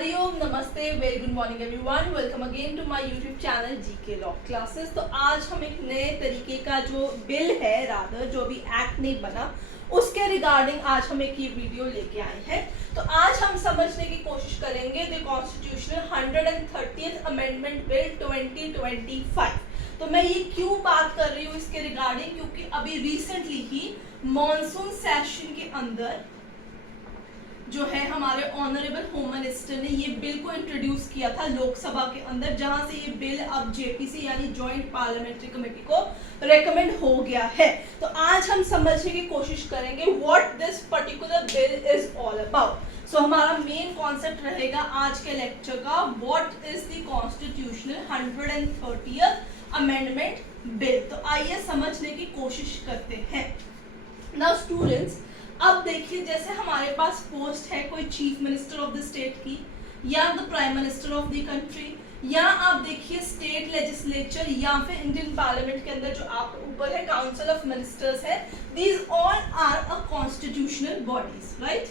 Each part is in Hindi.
हरिओम, नमस्ते, very good morning everyone. Welcome again to my YouTube channel GK law classes. तो आज हम एक नए तरीके का जो बिल है, रादर जो भी एक्ट नहीं बना, उसके रिगार्डिंग आज हम एक ये वीडियो लेके आए हैं। तो आज हम समझने की कोशिश करेंगे the constitutional 130th amendment bill 2025। तो मैं ये क्यों बात कर रही हूँ इसके रिगार्डिंग, क्योंकि अभी रिसेंटली ही मॉनसून सेशन के अंदर जो है हमारे ऑनरेबल होम मिनिस्टर ने ये बिल को इंट्रोड्यूस किया था लोकसभा के अंदर, जहां से ये बिल अब जेपीसी यानी जॉइंट पार्लियामेंट्री कमेटी को रेकमेंड हो गया है। तो आज हम समझने की कोशिश करेंगे what this particular bill is all about. So हमारा मेन कॉन्सेप्ट रहेगा आज के लेक्चर का, what is the constitutional 130th amendment bill. तो आइए समझने की कोशिश करते हैं। नाउ स्टूडेंट्स, अब देखिए, जैसे हमारे पास पोस्ट है कोई chief minister of the state की, या the prime minister of the country, या आप देखिए स्टेट लेजिस्लेचर, या फिर इंडियन पार्लियामेंट के अंदर जो आप ऊपर है काउंसिल ऑफ मिनिस्टर्स है। These all are a constitutional bodies, right.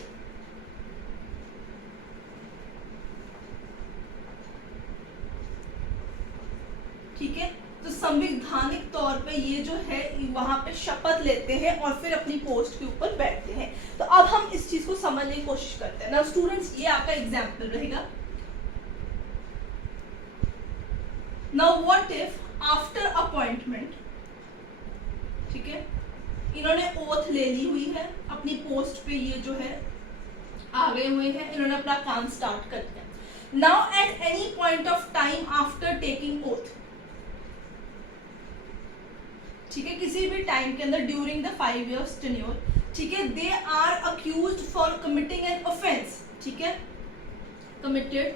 ठीक है, तो संवैधानिक तौर पे ये जो है वहां पे शपथ लेते हैं और फिर अपनी पोस्ट के ऊपर बैठते हैं। तो अब हम इस चीज को समझने की कोशिश करते हैं ना स्टूडेंट्स। ये आपका एग्जाम्पल रहेगा। Now what if after appointment, ठीक है, इन्होंने ओथ ले ली हुई है, अपनी पोस्ट पे ये जो है आ गए हुए हैं, इन्होंने अपना काम स्टार्ट कर दिया। Now at any point of time after taking oath, ठीक है, किसी भी टाइम के अंदर ड्यूरिंग द 5 years टेन्योर, ठीक है, they are accused for committing an offence, ठीक है, committed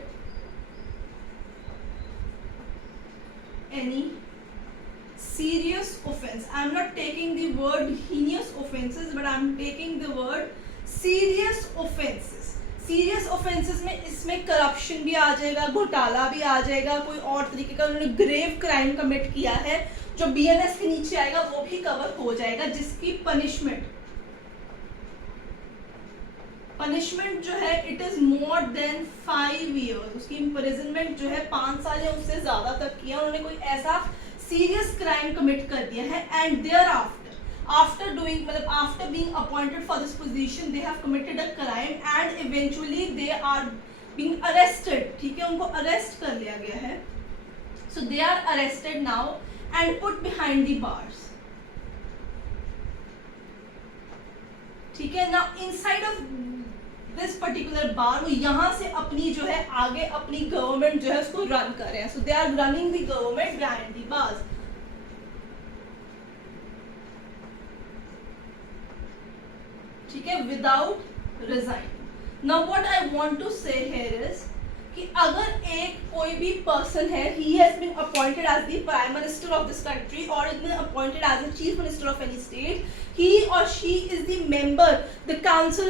any serious offence. I am not taking the word heinous offences, but I am taking the word serious offences. Serious offences में इसमें करप्शन भी आ जाएगा, घोटाला भी आ जाएगा, कोई और तरीके का उन्होंने ग्रेव क्राइम कमिट किया है जो बीएनएस के नीचे आएगा, वो भी कवर हो जाएगा, जिसकी पनिशमेंट जो है it is more than 5 years। उसकी इम्प्रिजनमेंट जो है 5 साल या उससे ज्यादा तक किया, उन्होंने कोई ऐसा सीरियस क्राइम कमिट कर दिया है। एंड देयर आफ्टर डूइंग, मतलब after being appointed for this position, they have committed a crime and eventually they are being arrested, ठीक है, उनको अरेस्ट कर लिया गया है। So they are arrested now and put behind the bars, ठीक है ना। inside of this particular bar, वो यहाँ से अपनी जो है आगे अपनी गवर्नमेंट जो है उसको रन कर रहे हैं। so they are running the government behind the bars, ठीक है, without resigning। now what I want to say here is कि अगर एक कोई भी पर्सन है, he has been appointed as the prime minister of this country or has been appointed as the chief minister of any state, he or she is the member of the council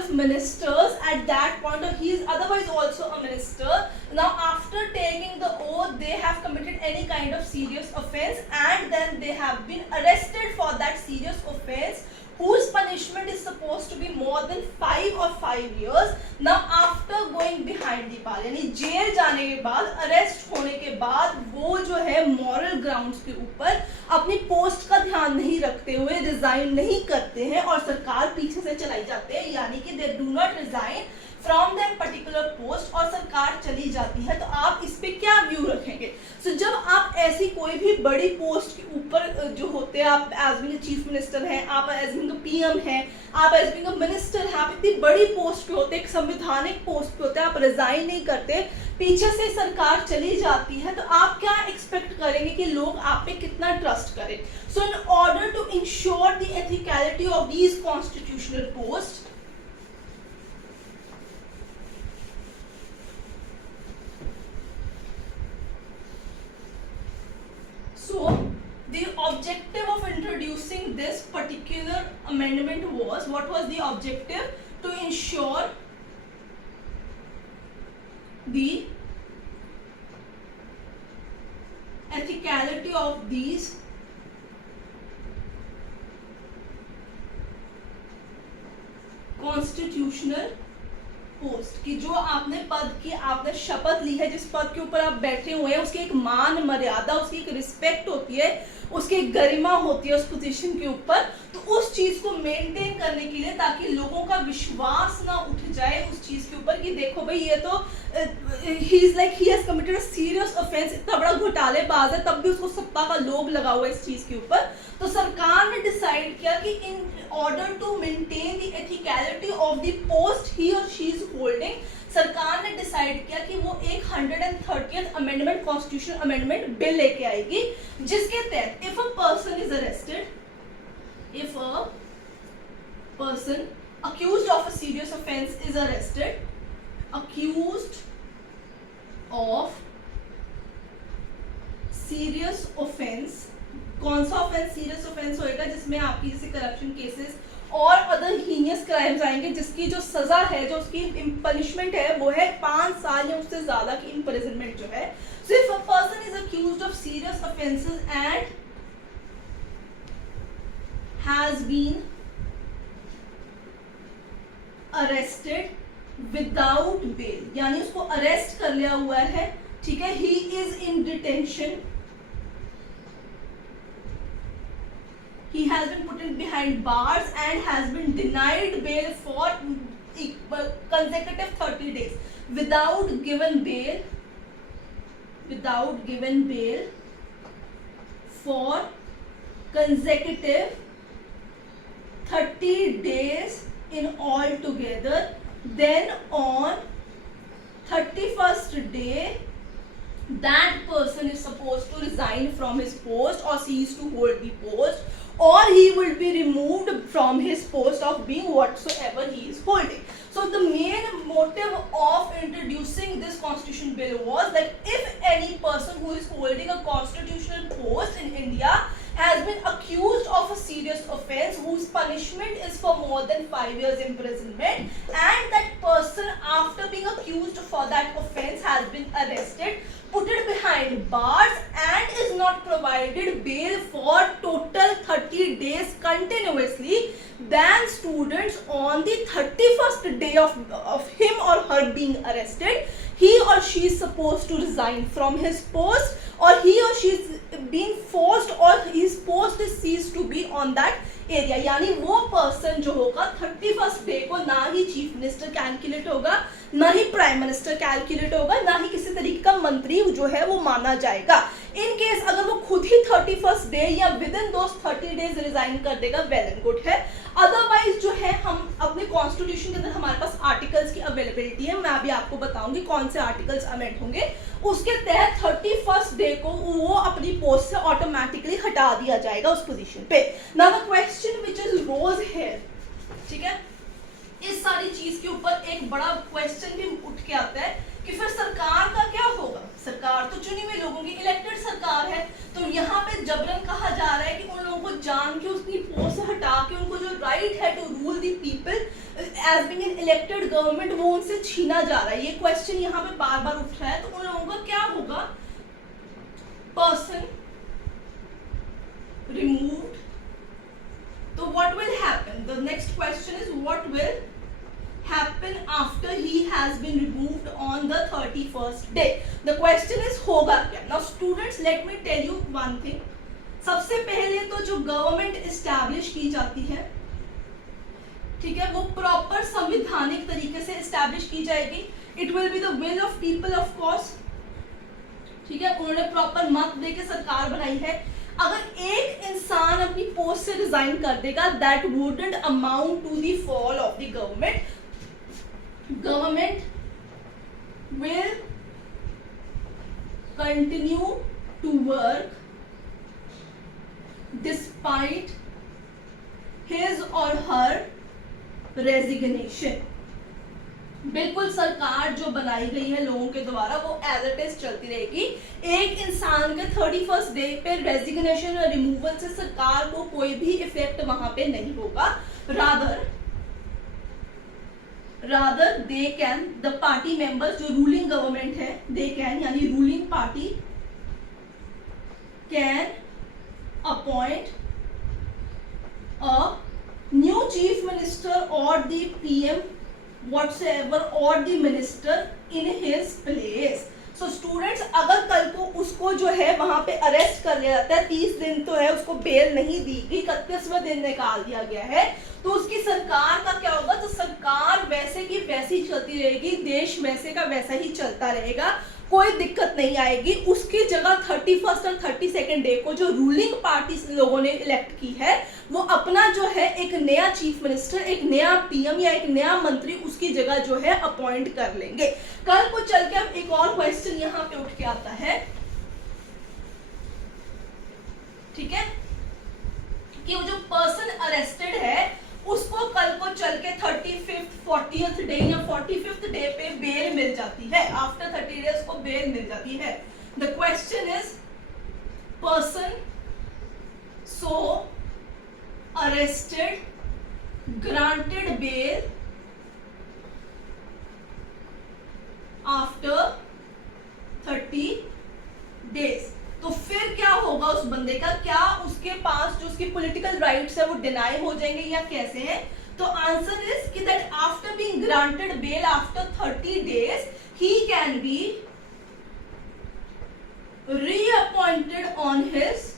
of ministers at that point, or he is otherwise also a minister. Now after taking the oath, they have committed any kind of serious offense and then they have been arrested for that serious offense, whose punishment is supposed to be more than 5 or 5 years. Now after going behind the bar, यानी जेल जाने के बाद, अरेस्ट होने के बाद, वो जो है मॉरल ग्राउंड्स के ऊपर अपनी पोस्ट का ध्यान नहीं रखते हुए रिजाइन नहीं करते हैं और सरकार पीछे से चलाई जाते हैं, यानी कि they do not resign from that particular post और सरकार चली जाती है। तो आप इस पे क्या व्यू रखेंगे? सो जब आप ऐसी कोई भी बड़ी पोस्ट के ऊपर जो होते हैं, आप एज बिंग चीफ मिनिस्टर हैं, आप एज बिंग पीएम हैं, आप एज बिंग मिनिस्टर हैं, आप इतनी बड़ी पोस्ट पे होते हैं, एक संवैधानिक पोस्ट पे होते हैं, आप रिजाइन नहीं करते, पीछे से सरकार चली जाती है, तो आप क्या एक्सपेक्ट करेंगे कि लोग आप पे कितना ट्रस्ट करें? So in order to ensure the ethicality of these constitutional post, so the objective of introducing this particular amendment was, what was the objective? To ensure the ethicality of these constitutional post, कि जो आपने पद की आपने शपथ ली है, जिस पद के ऊपर आप बैठे हुए हैं, उसकी एक मान मर्यादा, उसकी एक रिस्पेक्ट होती है, उसकी एक गरिमा होती है उस पोजीशन के ऊपर। तो उस चीज को मेंटेन करने के लिए, ताकि लोगों का विश्वास ना उठ जाए उस चीज के ऊपर कि देखो भाई ये तो he is like he has committed a serious offence, इतना बड़ा घोटालेबाज है, तब भी उसको सत्ता का लोभ लगा हुआ है इस चीज के ऊपर। तो सरकार ने डिसाइड किया कि in order to maintain the ethicality of the post he और शी इज होल्डिंग, सरकार ने डिसाइड किया कि वो एक 130th amendment, constitution amendment bill लेके आएगी, जिसके तहत if a person is arrested, if a person accused of a serious offense is arrested, accused of serious offense, कौन सा ऑफेंस सीरियस ऑफेंस होएगा? जिसमें आपकी जैसे करप्शन केसेस और अदर हीनियस क्राइम्स आएंगे, जिसकी जो सजा है, जो उसकी पनिशमेंट है, वो है 5 साल या उससे ज्यादा की इम्प्रिजनमेंट जो है। So if a person is accused of serious offences and has been arrested without bail, यानी उसको अरेस्ट कर लिया हुआ है, ठीक है, he is in detention, he has been put in behind bars and has been denied bail for consecutive 30 days without given bail for consecutive 30 days in all together, then on 31st day that person is supposed to resign from his post or cease to hold the post, or he will be removed from his post of being whatsoever he is holding. So the main motive of introducing this constitution bill was that if any person who is holding a constitutional post in India has been accused of a serious offense whose punishment is for more than 5 years imprisonment, and that person after being accused for that offense has been arrested, put it behind bars and is not provided bail for total 30 days continuously, then students on the 31st day of him or her being arrested, he or she is supposed to resign from his post, or he or she is being forced, or his post is ceased to be on that area. यानी वो पर्सन जो होगा 31st डे को ना ही चीफ मिनिस्टर कैलकुलेट होगा, ना ही प्राइम मिनिस्टर कैलकुलेट होगा, ना ही किसी तरीके का मंत्री जो है वो माना जाएगा। इन केस अगर वो खुद ही 31st डे या with in those 30 days resign कर देगा, वेल एंड गुड है। अदरवाइज जो है हम अपने कॉन्स्टिट्यूशन के अंदर हमारे पास आर्टिकल्स की अवेलेबिलिटी है, मैं अभी आपको बताऊंगी कौन से आर्टिकल्स अमेंड होंगे। उसके तहत 31st डे को वो अपनी पोस्ट से ऑटोमेटिकली हटा दिया जाएगा उस पोजीशन पे। Now the question which is rose here, ठीक है, इस सारी चीज के ऊपर एक बड़ा क्वेश्चन भी उठ के आता है कि फिर सरकार का क्या होगा? सरकार तो चुनी हुई लोगों की इलेक्टेड सरकार है, तो यहाँ पे जबरन कहा जा रहा है कि उन लोगों को जान के उसकी पोस्ट से हटा के उनको जो राइट है to rule the people as being an elected government, वो उनसे छीना जा रहा है। ये क्वेश्चन यहाँ पे बार बार उठ रहा है, तो उन लोगों का क्या होगा? पर्सन रिमूव्ड, तो what will happen? The next question is what will happen after he has been removed on the 31st day. The question is होगा क्या? Now students, let me tell you one thing. सबसे पहले तो जो गवर्नमेंट एस्टैब्लिश की जाती है, ठीक है, वो प्रॉपर संवैधानिक तरीके से एस्टैब्लिश की जाएगी। It will be the will of people of course, ठीक है, उन्होंने प्रॉपर मत देके सरकार बनाई है। अगर एक इंसान अपनी पोस्ट से रिजाइन कर देगा, that wouldn't amount to the fall of the government. Government will continue to work despite his or her resignation. बिल्कुल सरकार जो बनाई गई है लोगों के द्वारा वो एज इट इज चलती रहेगी। एक इंसान के 31st डे पे रेजिग्नेशन और रिमूवल से सरकार को कोई भी इफेक्ट वहां पे नहीं होगा। rather they can, the party members जो रूलिंग गवर्नमेंट है, they can यानी ruling party can appoint a new chief minister or the PM whatsoever or the minister in his place. So students, अगर कल को उसको जो है वहां पे अरेस्ट कर लिया जाता है, 30 दिन तो है, उसको बेल नहीं दी गई, 31वें दिन निकाल दिया गया है, तो उसकी सरकार का क्या होगा? तो सरकार वैसे की वैसी चलती रहेगी, देश वैसे का वैसा ही चलता रहेगा, कोई दिक्कत नहीं आएगी। उसकी जगह 31st और 32nd डे को जो रूलिंग पार्टी लोगों ने इलेक्ट की है, वो अपना जो है एक नया चीफ मिनिस्टर, एक नया पीएम या एक नया मंत्री उसकी जगह जो है अपॉइंट कर लेंगे। कल को चल के अब एक और क्वेश्चन यहाँ पे उठ के आता है, ठीक है, कि वो जो पर्सन अरेस्टेड है उसको कल को चल के 35th 40th डे या 45th डे पे बेल मिल जाती है, आफ्टर 30 डेज को बेल मिल जाती है। The question is, person so arrested granted bail after 30 days, तो फिर क्या होगा उस बंदे का? क्या उसके पास जो उसकी पॉलिटिकल राइट्स है वो डिनाई हो जाएंगे या कैसे है? तो आंसर इज कि that after being granted bail after 30 days he can be reappointed on his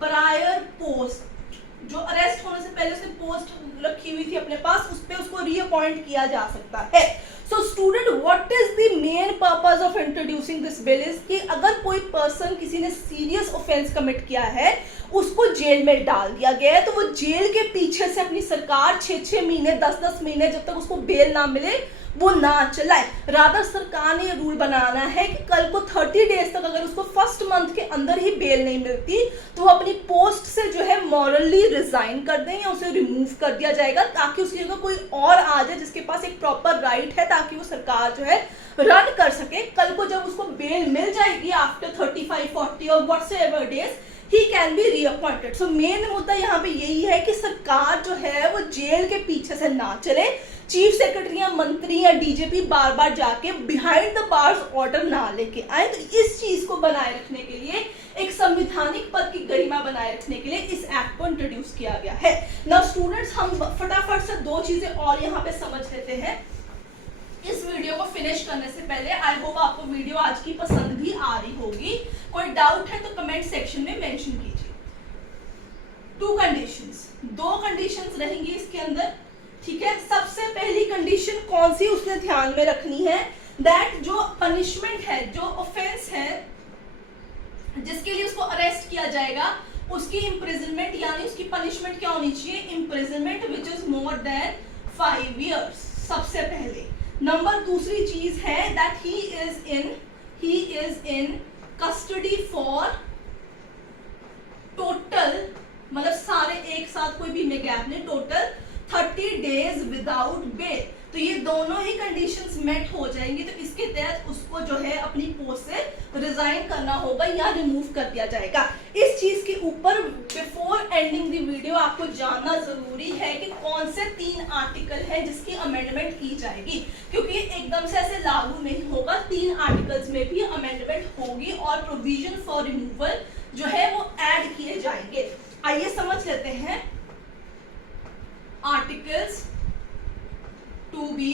prior post. जो अरेस्ट होने से पहले उसने पोस्ट रखी हुई थी अपने पास, उस पे उसको रीअपॉइंट किया जा सकता है। So student, what is the main purpose of introducing this bill is कि अगर कोई पर्सन, किसी ने सीरियस ऑफेंस कमिट किया है, उसको जेल में डाल दिया गया है, तो वो जेल के पीछे से अपनी सरकार 6-6 महीने 10-10 महीने जब तक उसको बेल ना मिले वो ना चलाए। रादर सरकार ने ये रूल बनाना है कि कल को 30 डेज तक अगर उसको फर्स्ट मंथ के अंदर ही बेल नहीं मिलती तो वो अपनी पोस्ट से जो है मॉरली रिजाइन कर दें या उसे रिमूव कर दिया जाएगा, ताकि उसकी जगह कोई और आ जाए जिसके पास एक प्रॉपर राइट है, ताकि वो सरकार जो है रन कर सके। कल को जब उसको बेल मिल जाएगी आफ्टर 35, 40 और whatsoever days, he can be reappointed. So main मुद्दा यहाँ पे यही है कि सरकार जो है वो जेल के पीछे से ना चले, चीफ सेक्रेटरी या मंत्री या डीजीपी बार बार जाके बिहाइंड द बार्स ऑर्डर ना लेके आए। तो इस चीज को बनाए रखने के लिए, एक संवैधानिक पद की गरिमा बनाए रखने के लिए इस एक्ट को इंट्रोड्यूस किया गया है। नाउ स्टूडेंट्स, हम फटाफट से दो चीजें और यहाँ पे समझ लेते हैं इस वीडियो को फिनिश करने से पहले। आई होप आपको वीडियो आज की पसंद भी आ रही होगी। कोई डाउट है तो कमेंट सेक्शन में मेंशन कीजिए। 2 कंडीशंस, 2 कंडीशंस रहेंगी इसके अंदर, ठीक है। सबसे पहली कंडीशन कौन सी उसने ध्यान में रखनी है, दैट जो पनिशमेंट है, जो ऑफेंस है जिसके लिए उसको अरेस्ट किया जाएगा, उसकी इम्प्रिजनमेंट यानी उसकी पनिशमेंट क्या होनी चाहिए? Imprisonment which is more than 5 years, सबसे पहले। नंबर दूसरी चीज है that he is in custody for total, मतलब सारे एक साथ, कोई भी गैप नहीं, टोटल 30 डेज विदाउट बेल। तो ये दोनों ही कंडीशंस मेट हो जाएंगी, तो इसके तहत उसको जो है अपनी पोस्ट से रिजाइन करना होगा या रिमूव कर दिया जाएगा। इस चीज के ऊपर बिफोर एंडिंग द वीडियो आपको जानना जरूरी है कि कौन से 3 आर्टिकल है जिसकी अमेंडमेंट की जाएगी, क्योंकि एकदम से ऐसे लागू नहीं होगा। 3 आर्टिकल्स में भी अमेंडमेंट होगी और प्रोविजन फॉर रिमूवल जो है वो ऐड किए जाएंगे। आइए समझ लेते हैं articles to be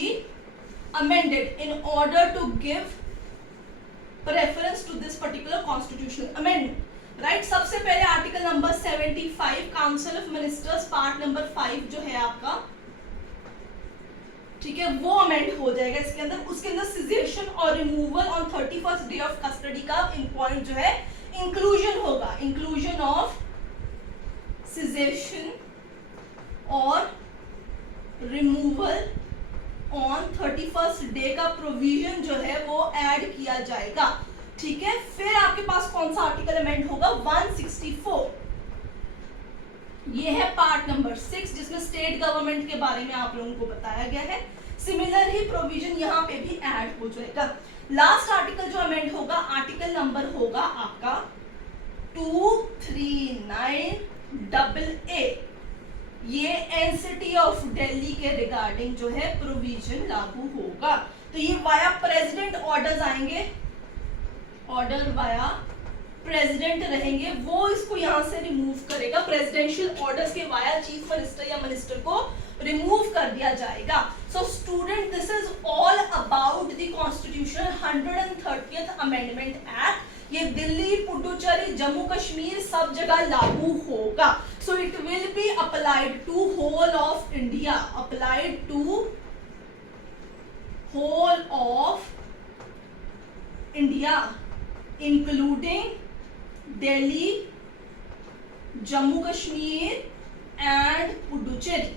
amended in order to give preference to this particular constitutional amendment, right? सबसे पहले article number 75 council of ministers part number 5 जो है आपका, ठीक है, वो अमेंड हो जाएगा इसके अंदर। उसके अंदर सिजेशन और removal on 31st day of custody का पॉइंट जो है इंक्लूजन होगा, इंक्लूजन ऑफ सिजेशन और रिमूवल ऑन 31st डे का प्रोविजन जो है वो ऐड किया जाएगा, ठीक है। फिर आपके पास कौन सा आर्टिकल अमेंड होगा? 164, ये है पार्ट नंबर 6 जिसमें स्टेट गवर्नमेंट के बारे में आप लोगों को बताया गया है। सिमिलर ही प्रोविजन यहाँ पे भी ऐड हो जाएगा। लास्ट आर्टिकल जो अमेंड होगा, आर्टिकल नंबर होगा आपका 239 AA, ये एनसीटी ऑफ दिल्ली के रिगार्डिंग जो है प्रोविजन लागू होगा। तो ये वाया प्रेसिडेंट ऑर्डर्स आएंगे, ऑर्डर वाया प्रेसिडेंट रहेंगे वो इसको यहाँ से रिमूव करेगा, प्रेसिडेंशियल ऑर्डर्स के वाया चीफ मिनिस्टर या मिनिस्टर को रिमूव कर दिया जाएगा. So student, this is all about the constitution 130th amendment act. ये दिल्ली, पुडुचेरी, जम्मू कश्मीर सब जगह लागू होगा. So it will be applied to whole of India, applied to whole of India including Delhi, Jammu Kashmir and Puducherry.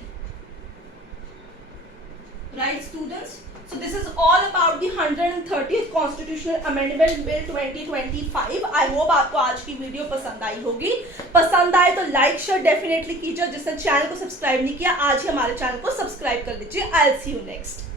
Right students? So this is all about the 130th Constitutional Amendment Bill 2025. I hope आपको आज की वीडियो पसंद आई होगी. पसंद आए तो लाइक शेयर डेफिनेटली कीजिए. जिसने चैनल को सब्सक्राइब नहीं किया आज ही हमारे चैनल को सब्सक्राइब कर लीजिए. I'll see you next.